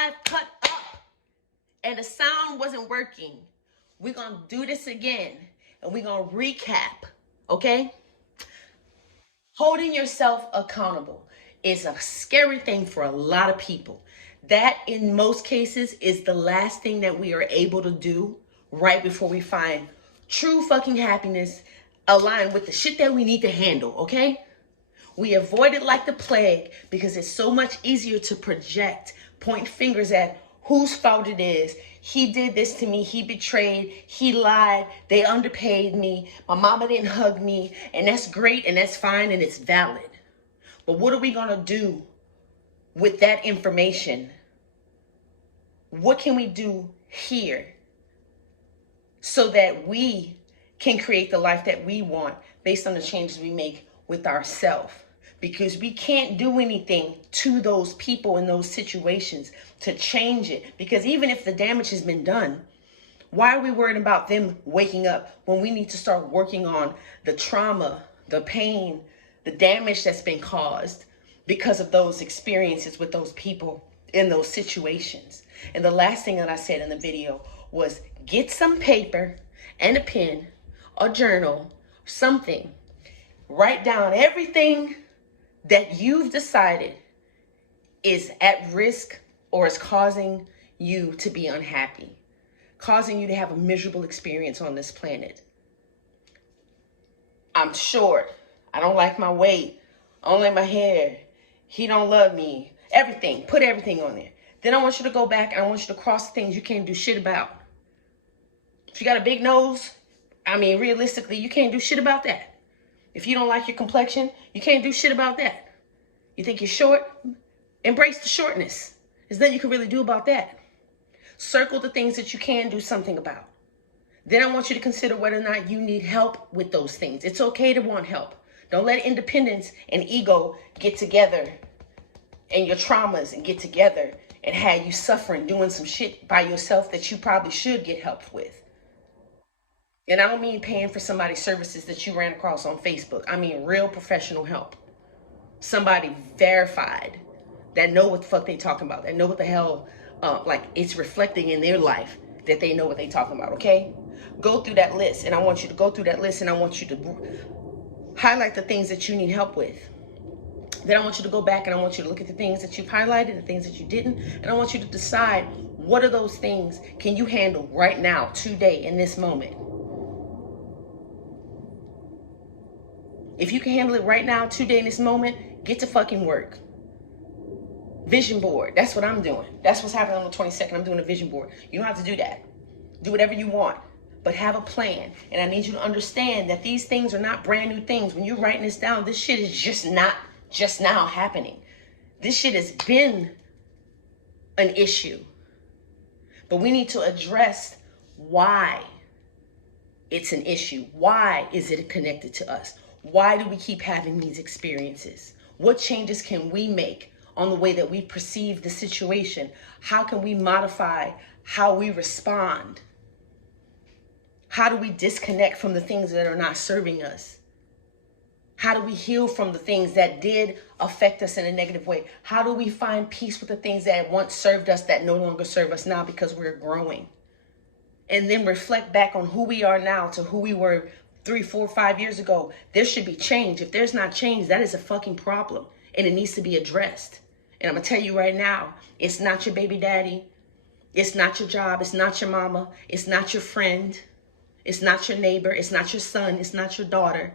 live cut up and the sound wasn't working. We're going to do this again and we're going to recap, okay? Holding yourself accountable is a scary thing for a lot of people. That, in most cases, is the last thing that we are able to do right before we find true fucking happiness aligned with the shit that we need to handle, okay? We avoid it like the plague because it's so much easier to project, point fingers at whose fault it is. He did this to me. He betrayed. He lied. They underpaid me. My mama didn't hug me. And that's great and that's fine and it's valid. But what are we going to do with that information? What can we do here so that we can create the life that we want based on the changes we make with ourselves? Because we can't do anything to those people in those situations to change it. Because even if the damage has been done, why are we worried about them waking up when we need to start working on the trauma, the pain, the damage that's been caused because of those experiences with those people in those situations? And the last thing that I said in the video was get some paper and a pen, a journal, something. Write down everything that you've decided is at risk or is causing you to be unhappy, causing you to have a miserable experience on this planet. I'm short. I don't like my weight. I don't like my hair. He don't love me. Everything. Put everything on there. Then I want you to go back and I want you to cross things you can't do shit about. If you got a big nose, realistically, you can't do shit about that. If you don't like your complexion, you can't do shit about that. You think you're short? Embrace the shortness. There's nothing you can really do about that. Circle the things that you can do something about. Then I want you to consider whether or not you need help with those things. It's okay to want help. Don't let independence and ego get together and your traumas and get together and have you suffering doing some shit by yourself that you probably should get help with. And I don't mean paying for somebody's services that you ran across on Facebook. I mean real professional help. Somebody verified that know what the fuck they talking about. That know what the hell, it's reflecting in their life that they know what they talking about, okay? Go through that list. And I want you to go through that list and I want you to highlight the things that you need help with. Then I want you to go back and I want you to look at the things that you've highlighted, the things that you didn't. And I want you to decide what of those things can you handle right now, today, in this moment. If you can handle it right now, today, in this moment, get to fucking work. Vision board. That's what I'm doing. That's what's happening on the 22nd. I'm doing a vision board. You don't have to do that. Do whatever you want, but have a plan. And I need you to understand that these things are not brand new things. When you're writing this down, this shit is just now happening. This shit has been an issue. But we need to address why it's an issue. Why is it connected to us? Why do we keep having these experiences? What changes can we make on the way that we perceive the situation? How can we modify how we respond? How do we disconnect from the things that are not serving us? How do we heal from the things that did affect us in a negative way? How do we find peace with the things that once served us that no longer serve us now because we're growing? And then reflect back on who we are now to who we were 3, 4, 5 years ago. There should be change. If there's not change, that is a fucking problem and it needs to be addressed. And I'm gonna tell you right now, it's not your baby daddy. It's not your job. It's not your mama. It's not your friend. It's not your neighbor. It's not your son. It's not your daughter.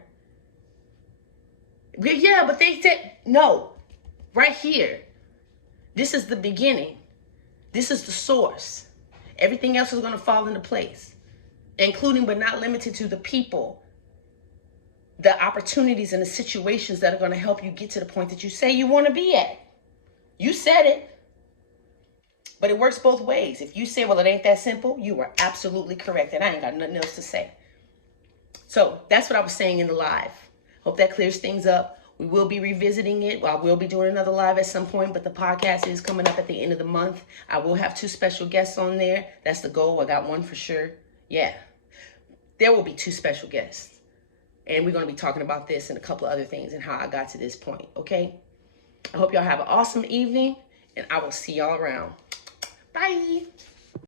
Yeah, but they said, no, right here. This is the beginning. This is the source. Everything else is gonna fall into place. Including but not limited to the people, the opportunities and the situations that are going to help you get to the point that you say you want to be at. You said it, but it works both ways. If you say, well, it ain't that simple, you are absolutely correct. And I ain't got nothing else to say. So that's what I was saying in the live. Hope that clears things up. We will be revisiting it. I will be doing another live at some point, but the podcast is coming up at the end of the month. I will have 2 special guests on there. That's the goal. I got one for sure. Yeah, there will be 2 special guests. And we're going to be talking about this and a couple of other things and how I got to this point, okay? I hope y'all have an awesome evening, and I will see y'all around. Bye.